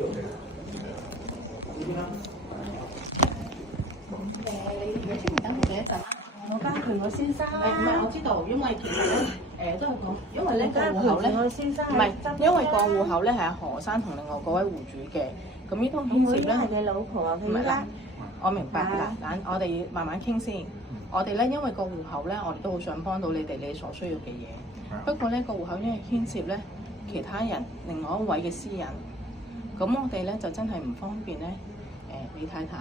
你出面等我哋一陣啊！我家陪我先生。唔係，我知道，因為其實咧，都係講，因為呢個戶口咧，我先生唔係，因為個戶口咧係阿何生同另外嗰位戶主嘅，咁呢通牽涉咧係你老婆啊，佢而家。我明白嗱，我哋慢慢傾先。我哋咧，因為個戶口咧，我哋都好想幫到你哋你所需要嘅嘢。不過咧，個戶口因為牽涉咧其他人另外一位嘅私隱，咁我哋咧就真係唔方便咧。李太太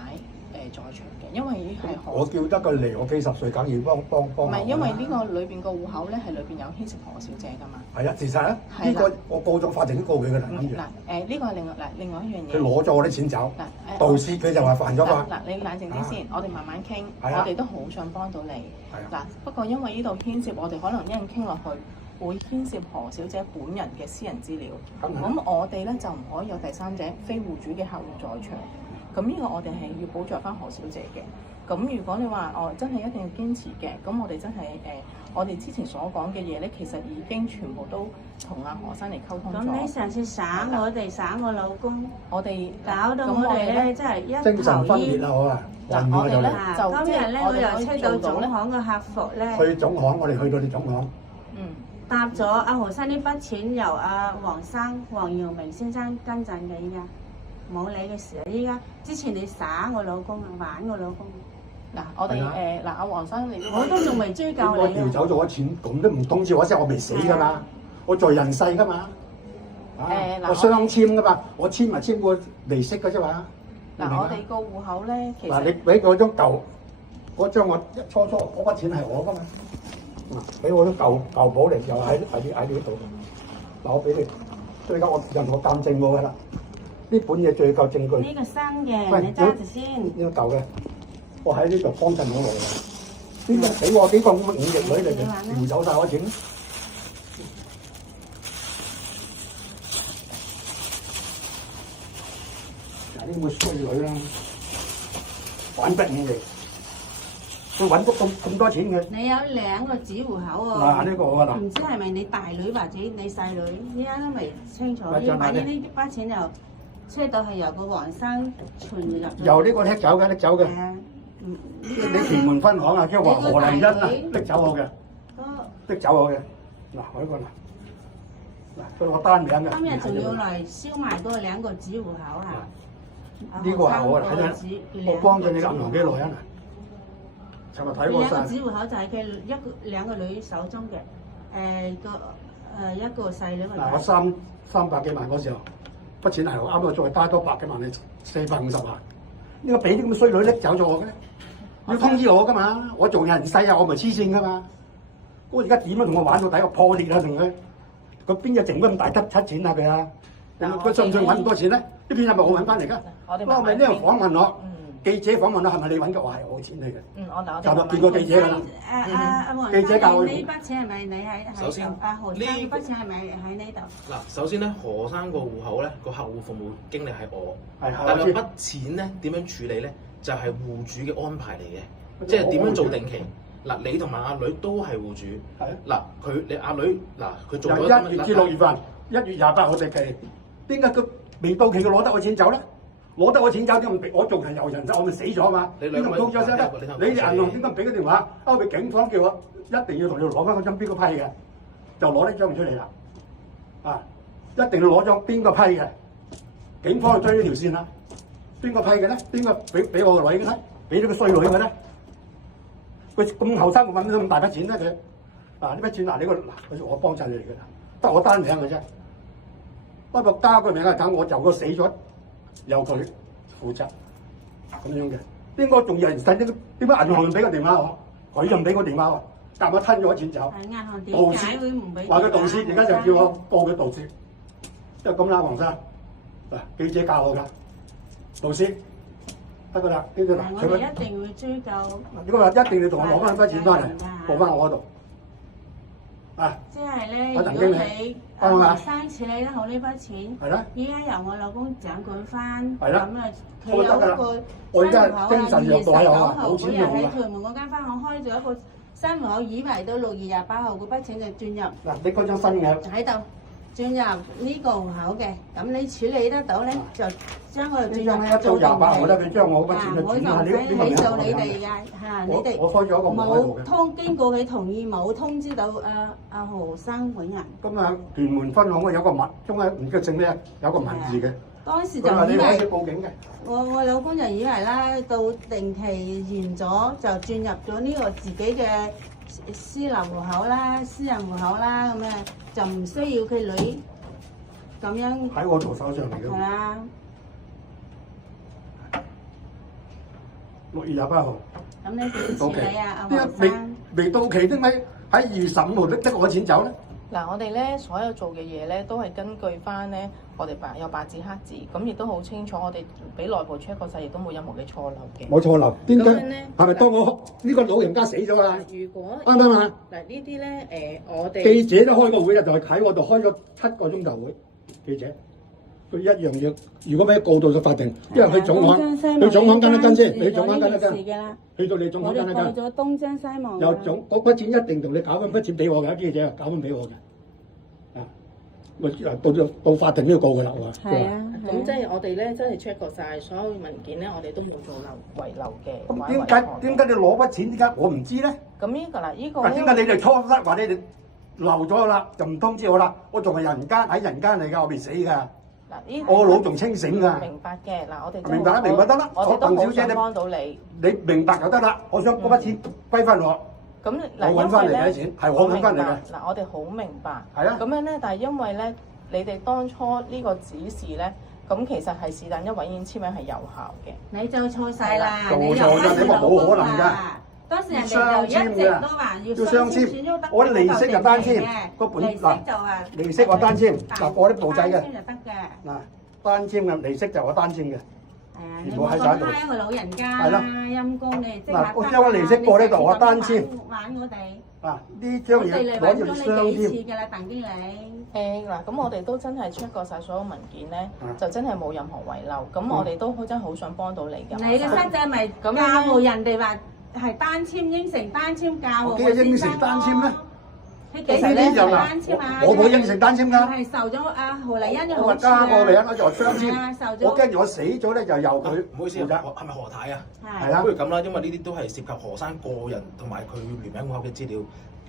在場嘅，因為係我叫得佢嚟，我幾十歲，梗要幫。唔係因為呢個裏邊個戶口咧係裏邊有牽涉何小姐噶嘛。係啊，事實啊，呢個我告咗法庭都告佢㗎啦。嗱呢個係另外一樣嘢。佢攞咗我啲錢走。盜竊佢就話犯咗法。嗱，你冷靜啲先，我哋慢慢傾。我哋都好想幫到你。嗱，不過因為呢度牽涉，我哋可能一陣傾落去，會牽涉何小姐本人嘅私人資料。咁我哋咧就唔可以有第三者非戶主嘅客戶在場。咁呢個我哋係要保障翻何小姐嘅。咁如果你話真係一定要堅持嘅，咁我哋真係我哋之前所講嘅嘢咧，其實已經全部都同阿何生嚟溝通咗。咁你上次省我哋省我老公，我哋搞到我哋咧真係一頭煙。精神分裂啦，我啊，嗱我哋咧就今日咧我又出到總行嘅客服咧。去總行，我哋去到你總行。答咗阿何生呢筆錢由阿黃耀明先生跟進嘅，依家冇你嘅事啊！依家之前你耍我老公啊，玩我老公。嗱，我哋阿黃生你我都仲未追究你。我調走咗錢，咁都唔通知我聲，我未死㗎嘛，我在人世㗎嘛。我雙簽㗎嘛，我簽埋簽過利息㗎啫嘛。嗱，我哋個戶口咧，其實嗱，你俾嗰張舊嗰張我初嗰筆錢係我㗎嘛。俾我啲舊簿嚟，又喺呢度。嗱，我俾你，最緊我任何鑑證我㗎啦。呢本嘢最夠證據。呢個新嘅，你揸住先。呢個舊嘅，我喺呢度幫襯我來。呢個俾我幾個咁嘅五億女嚟嘅，調走晒我錢。嗱，呢個衰女啦，反不五億。佢揾足咁多錢嘅。你有2個子戶口喎。嗱，呢個嗱。唔知係咪你大女或者你細女？依家都未清楚。呢筆錢又出到係由個黃生存入。由呢個拎走嘅，拎走嘅。你屯門分行啊，即係話何麗欣啊，拎走我嘅。拎走我嘅。嗱，我呢個嗱，佢攞單名嘅。今日仲要嚟燒賣多2個子戶口啊！呢個係我睇緊，我幫咗你銀行幾耐啊？尋日睇過晒。2個子戶口就係佢2個女手中嘅，一個細女。嗱，我300幾萬嗰時候，筆錢係我啱啱再加多100幾萬，你450萬。呢個俾啲咁嘅衰女拎走咗我嘅，要通知我㗎嘛？我做人世啊，我咪黐線㗎嘛。我而家點樣同我玩到底？我破裂啦，同佢邊有剩咁大筆錢啊佢啊？佢信唔信揾咁多錢咧？呢邊係咪我揾翻嚟㗎？我咪呢度訪問我。記者訪問我係咪你揾嘅？我係我錢嚟嘅。就見過記者㗎啦。記者教我。呢筆錢係咪你喺？首先，何生呢筆錢係咪喺呢度？嗱，首先咧，何生個戶口咧個客戶服務經理係我，但係筆錢咧點樣處理咧，就係戶主嘅安排嚟嘅，即係點樣做定期。嗱，你同埋阿女都係戶主。嗱，你阿女佢做咗1月至6月份，1月28號定期，點解佢未到期佢攞得我錢走咧？攞得我錢走點唔俾？我仲係有人質，我咪死咗嘛？你唔通咗聲咧？你銀行點解唔俾個電話？後尾警方叫我一定要同你攞翻嗰張邊個批嘅，就攞呢張出嚟啦。一定要攞張邊個批嘅？警方追呢條線啦。邊個批嘅咧？邊個俾我個女嘅咧？俾咗個衰女嘅咧？佢咁後生，揾到咁大筆錢咧佢？呢筆錢佢我幫襯你嚟嘅，得我單名嘅啫。不過加個名啊，等我由佢死咗。由佢負責咁樣嘅，應該仲有人細啲？點解銀行唔俾個電話我？佢又唔俾個電話我，夾我吞咗錢走。銀行點解會唔俾？話佢盜竊，而家就叫我告佢盜竊，即係咁啦，黃生。記者教我㗎，盜竊得㗎啦，呢個我哋一定會追究。如果話一定要同我攞翻筆錢翻嚟，報翻我嗰度。即係咧，如果你何生處理得好呢筆錢，依家由我老公掌管翻，咁啊，佢有一個新戶口2月19號嗰日喺屯門嗰間分行開咗一個新戶口，以為到6月28號嗰筆錢就轉入。你嗰張新嘅喺度轉入呢個戶口嘅，咁你處理得到咧，就將佢轉入做定期。28號咧，佢將我嗰筆錢就轉下呢個名做你哋嘅嚇，你哋我開咗一個冇經過佢同意，冇通知到阿何生本人。咁啊，屯門分行有個文，中間唔記姓咩，有個文字嘅。當時就以為報警嘅。我老公就以為啦，到定期完咗就轉入咗呢個自己嘅私樓戶口啦、私人戶口啦，咁啊就唔需要佢女咁樣喺我做手上嚟嘅。係啊，6月28號。咁你點處理啊？阿黃生未到期點解喺2月15號拎我錢走咧？嗱，我哋咧所有做嘅嘢咧，都係根據翻咧我哋有白紙黑字，咁亦都好清楚，我哋俾內部 check 過曬，亦都冇任何嘅錯漏嘅。冇錯漏，點解？係咪咁當我呢個老人家死咗啊？如果啱唔啱啊？嗱呢啲咧我哋記者都開個會啊，就係喺我度開咗7個鐘頭會。記者佢一樣嘢，如果咩告到咗法庭，因為佢總行，佢總行跟一跟先，你總行跟一跟，去到你總行跟一跟。我哋過咗東張西望。有總嗰筆錢一定同你搞翻筆錢俾我嘅，啲記者搞翻俾我嘅。啊，我到法庭都要告嘅啦，我話。係啊，咁即係我哋咧真係 check 過曬所有文件咧，我哋都冇做遺漏嘅。咁點解你攞筆錢？點解我唔知咧？咁呢個嗱，呢個點解你哋初失話你哋漏咗啦，就唔通知我啦？我仲係人間喺人間嚟㗎，我未死㗎。嗱，呢我腦仲清醒㗎。明白嘅，嗱，我哋明白得啦。我哋都好想你幫到你。你明白就得啦。我想嗰筆錢歸翻我。咁我揾翻嚟嘅錢係我揾翻嚟嘅。嗱，我哋好明白。係啊。咁樣咧，但係因為咧，你哋當初呢個指示咧，咁其實係是但一位已經簽名係有效嘅。你就錯晒啦，做錯咗，你話冇可能㗎。當時人哋就一直都話要雙簽，我利息就單簽，個本嗱利息我單簽，嗱我啲簿仔嘅，嗱單簽嘅利息就我單簽嘅，全部喺晒度。一個老人家，係啦，陰公你即刻嗱我將個利息過呢度，我單簽。玩我哋。嗱呢張嘢攞住雙簽。㗎啦，鄧經理。嗱，咁我哋都真係 check 過晒所有文件咧，就真係冇任何遺漏。咁我哋都真係好想幫到你㗎。你嘅身仔咪教務人哋話？係單簽應承單簽教喎，幾日應承單簽咧？佢幾時應承單簽啊？我冇應承單簽㗎。係受咗阿何麗欣嘅好處啊！我話加個名，我就雙簽。我驚我死咗咧，就由佢。唔好意思，係咪何太啊？係啊。不如咁啦，因為呢啲都係涉及何生個人同埋佢聯名戶口嘅資料。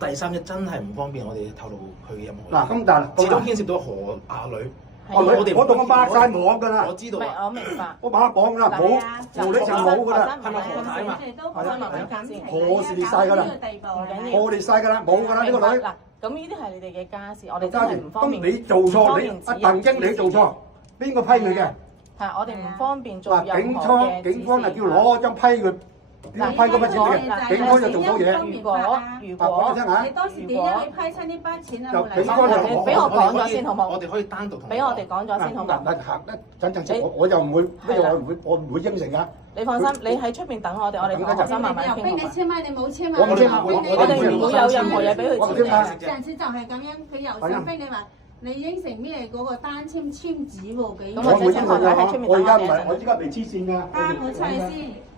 第三者真係唔方便我哋透露佢嘅任何。嗱咁但係，始終牽涉到何阿女。我同我抹晒網㗎啦。我知道。我明白。我馬上講㗎啦，冇無理就冇㗎啦。係咪何太啊嘛？何時晒㗎啦？我哋晒㗎啦，冇㗎啦呢個女。嗱，咁呢啲係你哋嘅家事，我哋真係唔方便。咁你做錯，你阿鄧經理做錯，邊個批佢嘅？係我哋唔方便做任何嘅警方就叫攞張批佢。點批嗰筆錢嘅？警方就做到嘢。如果你當時點解你批親呢筆錢啊？警方就俾我講咗先好冇？我哋可以單獨同。俾我哋講咗先好冇？陣，我就唔會，我唔會應承㗎。你放心，你喺出邊等我哋，我哋同學生慢慢傾。由邊你簽啊？你冇簽啊？我哋唔會有任何嘢俾佢簽嘅。上次就係咁樣，佢由上飛你話你應承咩嗰個單簽簽紙喎？幾？咁我請學仔喺出面等我哋一陣。我依家未黐線㗎。啱好砌先。